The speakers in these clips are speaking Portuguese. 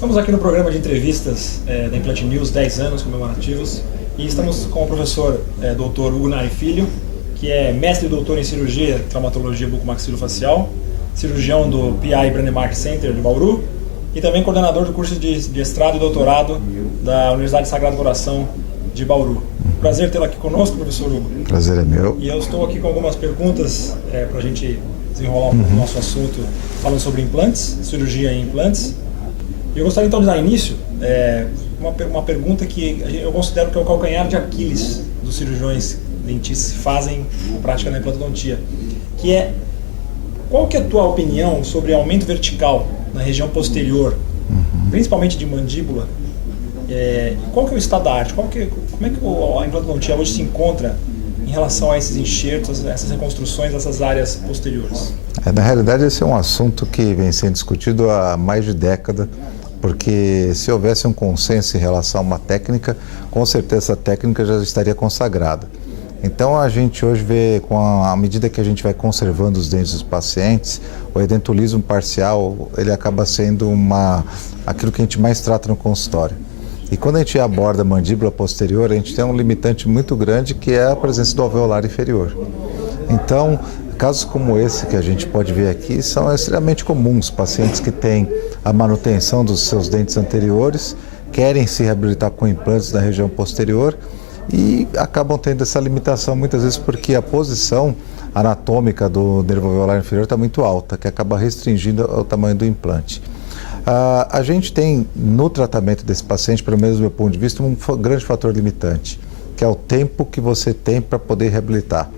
Estamos aqui no programa de entrevistas da Implant News, 10 anos comemorativos, e estamos com o professor Dr. Hugo Nari Filho, que é mestre e doutor em cirurgia, traumatologia bucomaxilofacial, cirurgião do PI Brandmark Center de Bauru e também coordenador do curso de mestrado e doutorado da Universidade Sagrado Coração de Bauru. Prazer tê-lo aqui conosco, professor Hugo. Prazer é meu. E eu estou aqui com algumas perguntas para a gente desenrolar um pouco o nosso assunto, falando sobre implantes, cirurgia em implantes. E eu gostaria então de dar início uma pergunta que eu considero que é o calcanhar de Aquiles dos cirurgiões dentistas que fazem a prática da implantodontia, que é: qual que é a tua opinião sobre aumento vertical na região posterior, principalmente de mandíbula? Qual que é o estado da arte? Como é que a implantodontia hoje se encontra em relação a esses enxertos, essas reconstruções dessas áreas posteriores? Na realidade, esse é um assunto que vem sendo discutido há mais de década, porque se houvesse um consenso em relação a uma técnica, com certeza essa técnica já estaria consagrada. Então a gente hoje vê, à medida que a gente vai conservando os dentes dos pacientes, o edentulismo parcial ele acaba sendo aquilo que a gente mais trata no consultório. E quando a gente aborda a mandíbula posterior, a gente tem um limitante muito grande, que é a presença do alveolar inferior. Então, casos como esse que a gente pode ver aqui são extremamente comuns. Pacientes que têm a manutenção dos seus dentes anteriores, querem se reabilitar com implantes na região posterior e acabam tendo essa limitação muitas vezes porque a posição anatômica do nervo alveolar inferior está muito alta, que acaba restringindo o tamanho do implante. A gente tem no tratamento desse paciente, pelo menos do meu ponto de vista, um grande fator limitante, que é o tempo que você tem para poder reabilitar.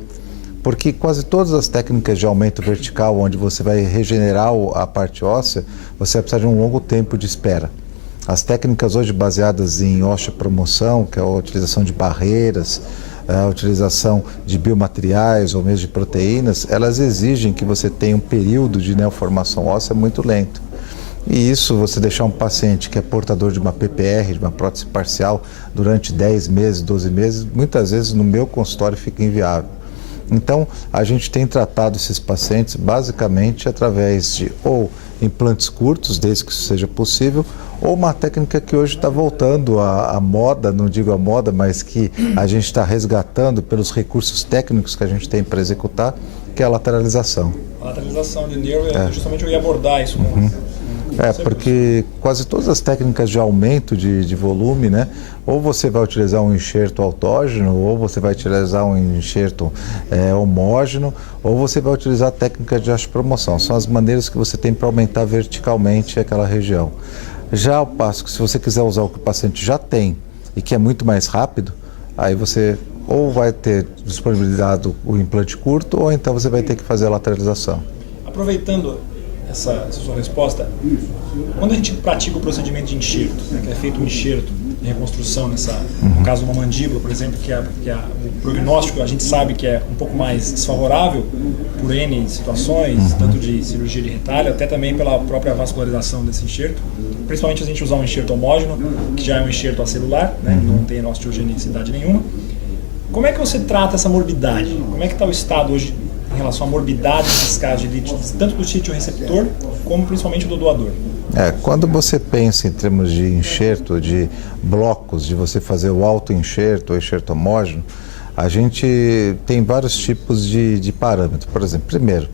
Porque quase todas as técnicas de aumento vertical, onde você vai regenerar a parte óssea, você vai precisar de um longo tempo de espera. As técnicas hoje baseadas em osteopromoção, que é a utilização de barreiras, a utilização de biomateriais ou mesmo de proteínas, elas exigem que você tenha um período de neoformação óssea muito lento. E isso, você deixar um paciente que é portador de uma PPR, de uma prótese parcial, durante 10 meses, 12 meses, muitas vezes no meu consultório fica inviável. Então, a gente tem tratado esses pacientes basicamente através de ou implantes curtos, desde que isso seja possível, ou uma técnica que hoje está voltando à moda, não digo a moda, mas que a gente está resgatando pelos recursos técnicos que a gente tem para executar, que é a lateralização. A lateralização de nervo, justamente eu ia abordar isso porque quase todas as técnicas de aumento de volume, né? Ou você vai utilizar um enxerto autógeno, ou você vai utilizar um enxerto homógeno, ou você vai utilizar a técnica de osteopromoção. São as maneiras que você tem para aumentar verticalmente aquela região. Já ao passo que, se você quiser usar o que o paciente já tem e que é muito mais rápido, aí você ou vai ter disponibilidade o implante curto, ou então você vai ter que fazer a lateralização. Aproveitando essa sua resposta, quando a gente pratica o procedimento de enxerto, que é feito um enxerto de reconstrução, no caso de uma mandíbula, por exemplo, que o prognóstico a gente sabe que é um pouco mais desfavorável por N situações, tanto de cirurgia de retalho, até também pela própria vascularização desse enxerto, principalmente se a gente usar um enxerto homógeno, que já é um enxerto acelular, né, não tem osteogenicidade nenhuma. Como é que você trata essa morbidade? Como é que está o estado hoje em relação à morbidade desses casos de lítio, tanto do sítio receptor como principalmente do doador? Quando você pensa em termos de enxerto, de blocos, de você fazer o auto-enxerto ou enxerto homógeno, a gente tem vários tipos de parâmetros. Por exemplo, primeiro,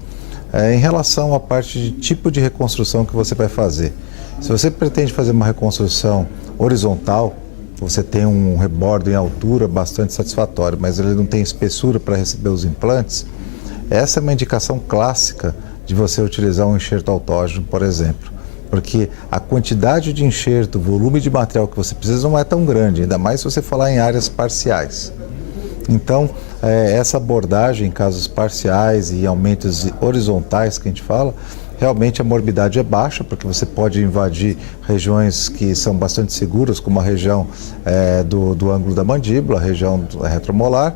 em relação à parte de tipo de reconstrução que você vai fazer. Se você pretende fazer uma reconstrução horizontal, você tem um rebordo em altura bastante satisfatório, mas ele não tem espessura para receber os implantes, essa é uma indicação clássica de você utilizar um enxerto autógeno, por exemplo. Porque a quantidade de enxerto, o volume de material que você precisa não é tão grande, ainda mais se você falar em áreas parciais. Então, essa abordagem em casos parciais e aumentos horizontais que a gente fala, realmente a morbidade é baixa, porque você pode invadir regiões que são bastante seguras, como a região do ângulo da mandíbula, a região retromolar,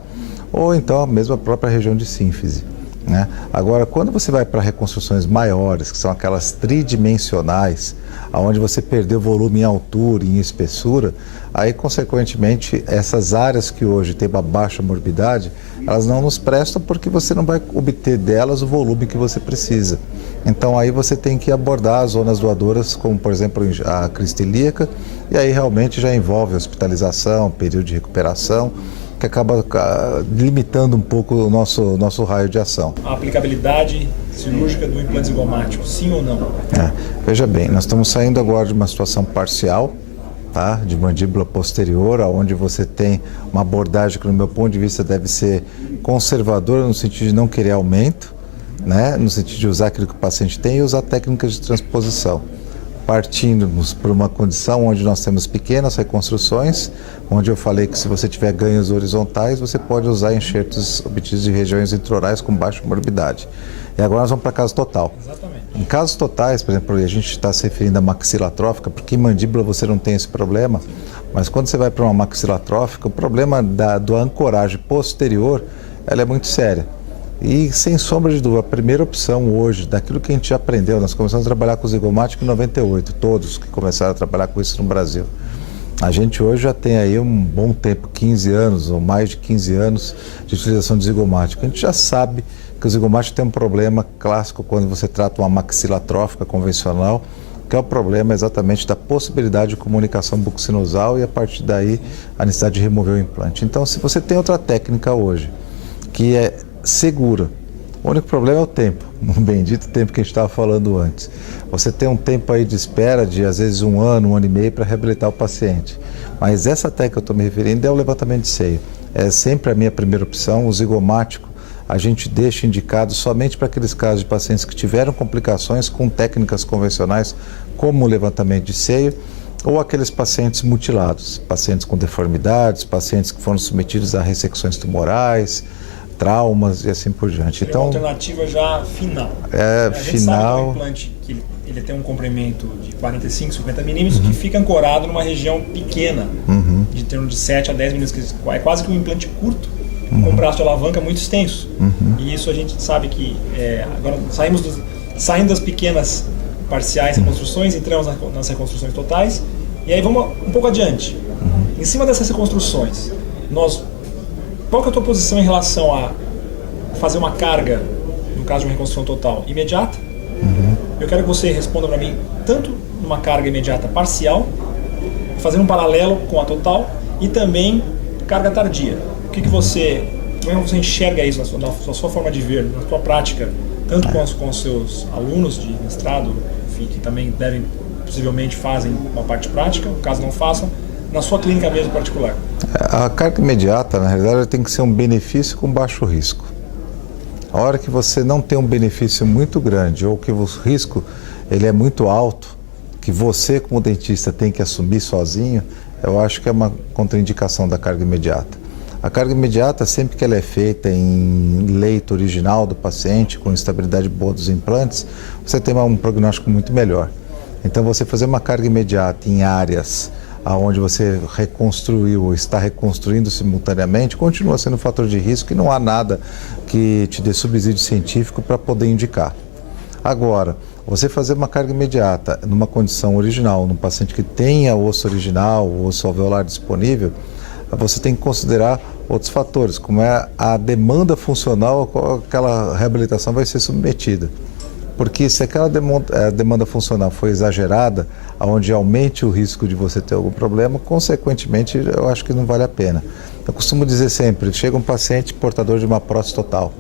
ou então a mesma própria região de sínfise, né? Agora, quando você vai para reconstruções maiores, que são aquelas tridimensionais, onde você perdeu volume em altura, em espessura, aí, consequentemente, essas áreas que hoje têm uma baixa morbidade, elas não nos prestam porque você não vai obter delas o volume que você precisa. Então, aí você tem que abordar as zonas doadoras, como, por exemplo, a crista ilíaca, e aí realmente já envolve hospitalização, período de recuperação, que acaba limitando um pouco o nosso raio de ação. A aplicabilidade cirúrgica do implante zigomático, sim ou não? Veja bem, nós estamos saindo agora de uma situação parcial, tá? De mandíbula posterior, onde você tem uma abordagem que, no meu ponto de vista, deve ser conservadora no sentido de não querer aumento, né? No sentido de usar aquilo que o paciente tem e usar técnicas de transposição. Partimos por uma condição onde nós temos pequenas reconstruções, onde eu falei que se você tiver ganhos horizontais, você pode usar enxertos obtidos de regiões intraorais com baixa morbidade. E agora nós vamos para caso total. Exatamente. Em casos totais, por exemplo, a gente está se referindo à maxila atrófica, porque em mandíbula você não tem esse problema, mas quando você vai para uma maxila atrófica, o problema da ancoragem posterior, ela é muito séria. E, sem sombra de dúvida, a primeira opção hoje, daquilo que a gente já aprendeu, nós começamos a trabalhar com o zigomático em 98, todos que começaram a trabalhar com isso no Brasil. A gente hoje já tem aí um bom tempo, 15 anos ou mais de 15 anos de utilização de zigomático. A gente já sabe que o zigomático tem um problema clássico quando você trata uma maxila atrófica convencional, que é o problema exatamente da possibilidade de comunicação buccinasal e, a partir daí, a necessidade de remover o implante. Então, se você tem outra técnica hoje, que é segura, o único problema é o tempo, o bendito tempo que a gente estava falando antes. Você tem um tempo aí de espera de, às vezes, 1 ano, 1 ano e meio para reabilitar o paciente. Mas essa técnica que eu estou me referindo é o levantamento de seio. É sempre a minha primeira opção. O zigomático a gente deixa indicado somente para aqueles casos de pacientes que tiveram complicações com técnicas convencionais, como o levantamento de seio, ou aqueles pacientes mutilados, pacientes com deformidades, pacientes que foram submetidos a ressecções tumorais, traumas e assim por diante. Então, uma alternativa já final. A gente final. sabe que o implante que ele tem um comprimento de 45, 50 milímetros, que fica ancorado numa região pequena, de termo de 7 a 10 milímetros, que é quase que um implante curto, com um braço de alavanca muito extenso. E isso a gente sabe que agora saindo das pequenas parciais reconstruções, entramos nas reconstruções totais, e aí vamos um pouco adiante. Em cima dessas reconstruções, qual que é a tua posição em relação a fazer uma carga, no caso de uma reconstrução total, imediata? Eu quero que você responda para mim tanto numa carga imediata parcial, fazendo um paralelo com a total, e também carga tardia. Como você enxerga isso na sua forma de ver, na sua prática, tanto com os seus alunos de mestrado, enfim, que também possivelmente fazem uma parte prática, caso não façam, na sua clínica mesmo particular? A carga imediata, na realidade, tem que ser um benefício com baixo risco. A hora que você não tem um benefício muito grande ou que o risco ele é muito alto, que você como dentista tem que assumir sozinho, eu acho que é uma contraindicação da carga imediata. A carga imediata, sempre que ela é feita em leito original do paciente, com estabilidade boa dos implantes, você tem um prognóstico muito melhor. Então, você fazer uma carga imediata em áreas onde você reconstruiu ou está reconstruindo simultaneamente, continua sendo um fator de risco e não há nada que te dê subsídio científico para poder indicar. Agora, você fazer uma carga imediata numa condição original, num paciente que tenha osso original, osso alveolar disponível, você tem que considerar outros fatores, como é a demanda funcional a qual aquela reabilitação vai ser submetida. Porque se aquela demanda funcional for exagerada, onde aumente o risco de você ter algum problema, consequentemente eu acho que não vale a pena. Eu costumo dizer sempre, chega um paciente portador de uma prótese total.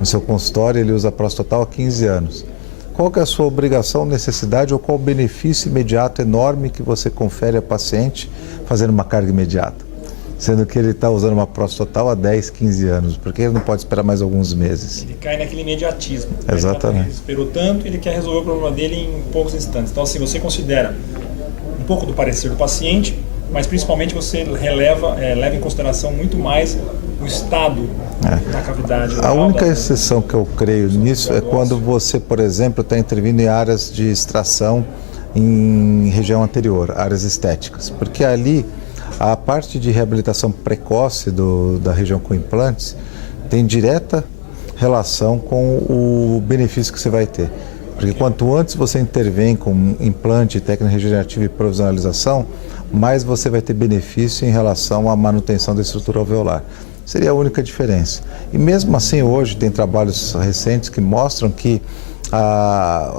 No seu consultório ele usa a prótese total há 15 anos. Qual que é a sua obrigação, necessidade ou qual o benefício imediato enorme que você confere ao paciente fazendo uma carga imediata? Sendo que ele está usando uma prótese total há 10, 15 anos, porque ele não pode esperar mais alguns meses. Ele cai naquele imediatismo. Exatamente. Ele esperou tanto, ele quer resolver o problema dele em poucos instantes. Então, assim, você considera um pouco do parecer do paciente, mas principalmente você leva em consideração muito mais o estado da cavidade. A única exceção que eu creio nisso é quando você, por exemplo, está intervindo em áreas de extração em região anterior, áreas estéticas, porque ali a parte de reabilitação precoce da região com implantes tem direta relação com o benefício que você vai ter. Porque quanto antes você intervém com implante, técnica regenerativa e provisionalização, mais você vai ter benefício em relação à manutenção da estrutura alveolar. Seria a única diferença. E mesmo assim, hoje tem trabalhos recentes que mostram que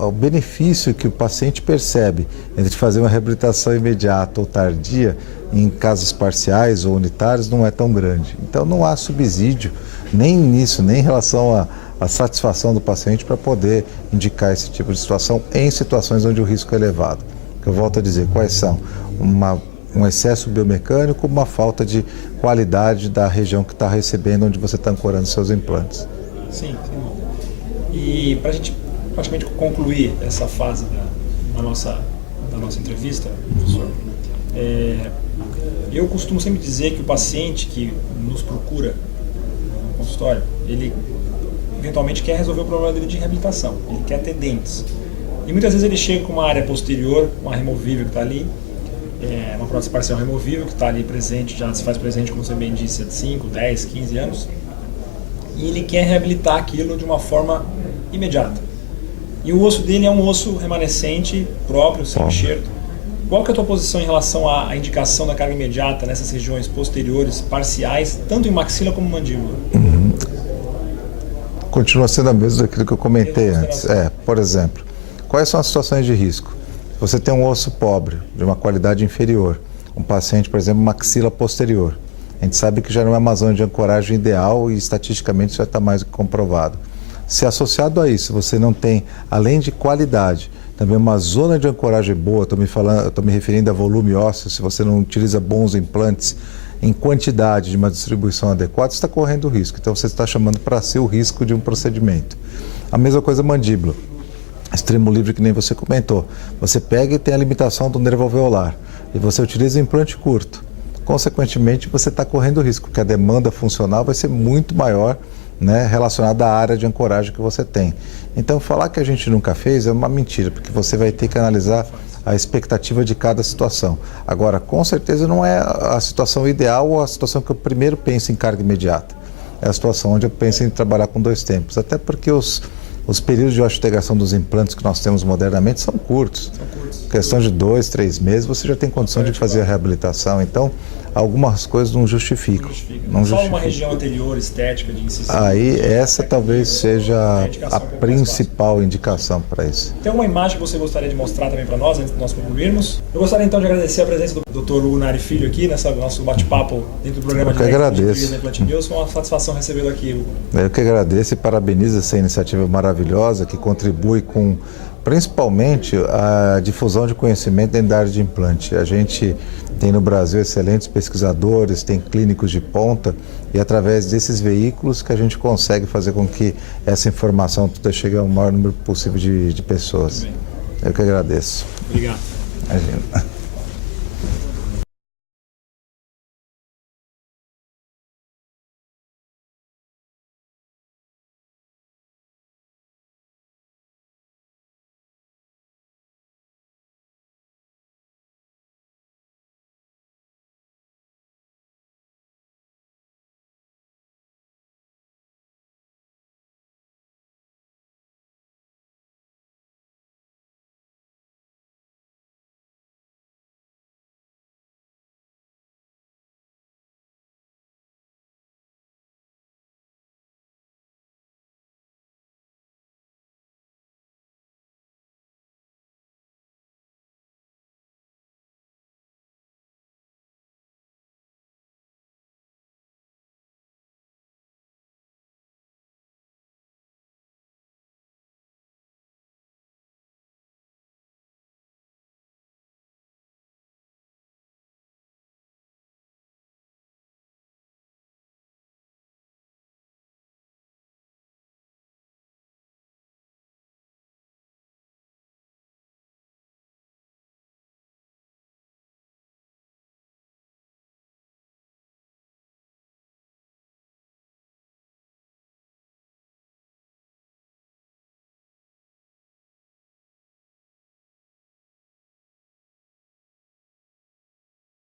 o benefício que o paciente percebe entre fazer uma reabilitação imediata ou tardia em casos parciais ou unitários não é tão grande. Então não há subsídio nem nisso, nem em relação à satisfação do paciente para poder indicar esse tipo de situação em situações onde o risco é elevado. Eu volto a dizer, quais são? Um excesso biomecânico, uma falta de qualidade da região que está recebendo, onde você está ancorando seus implantes. Sim, sim. E para a gente praticamente concluir essa fase da nossa entrevista, professor, eu costumo sempre dizer que o paciente que nos procura no consultório, ele eventualmente quer resolver o problema dele de reabilitação, ele quer ter dentes. E muitas vezes ele chega com uma área posterior, uma removível que está ali, uma prótese parcial removível que está ali presente, já se faz presente, como você bem disse, há 5, 10, 15 anos, e ele quer reabilitar aquilo de uma forma imediata. E o osso dele é um osso remanescente próprio, sem enxerto. Qual que é a tua posição em relação à indicação da carga imediata nessas regiões posteriores, parciais, tanto em maxila como mandíbula? Continua sendo a mesma daquilo que eu comentei antes. Por exemplo, quais são as situações de risco? Você tem um osso pobre, de uma qualidade inferior, um paciente, por exemplo, maxila posterior. A gente sabe que já não é uma zona de ancoragem ideal e estatisticamente já está mais do que comprovado. Se associado a isso você não tem, além de qualidade, também uma zona de ancoragem boa, estou me referindo a volume ósseo, se você não utiliza bons implantes em quantidade de uma distribuição adequada, você está correndo risco. Então você está chamando para si o risco de um procedimento. A mesma coisa mandíbula. Extremo livre, que nem você comentou. Você pega e tem a limitação do nervo alveolar e você utiliza implante curto. Consequentemente, você está correndo risco, porque a demanda funcional vai ser muito maior, né, relacionada à área de ancoragem que você tem. Então, falar que a gente nunca fez é uma mentira, porque você vai ter que analisar a expectativa de cada situação. Agora, com certeza não é a situação ideal ou a situação que eu primeiro penso em carga imediata. É a situação onde eu penso em trabalhar com 2 tempos, até porque os períodos de osteointegração dos implantes que nós temos modernamente são curtos. Questão de 2, 3 meses, você já tem condição de fazer a reabilitação. Então, algumas coisas não justificam. Só uma região anterior, estética, de incisão. Aí, essa talvez seja a principal indicação para isso. Tem uma imagem que você gostaria de mostrar também para nós, antes de nós concluirmos? Eu gostaria então de agradecer a presença do Dr. Hugo Nari Filho aqui, nesse nosso bate-papo dentro do programa de Implante News. Foi uma satisfação recebê-lo aqui, Hugo. Eu que agradeço e parabenizo essa iniciativa maravilhosa que contribui com, principalmente, a difusão de conhecimento dentro da área de implante. A gente tem no Brasil excelentes pesquisadores, tem clínicos de ponta e através desses veículos que a gente consegue fazer com que essa informação toda chegue ao maior número possível de pessoas. Eu que agradeço. Obrigado. Imagina.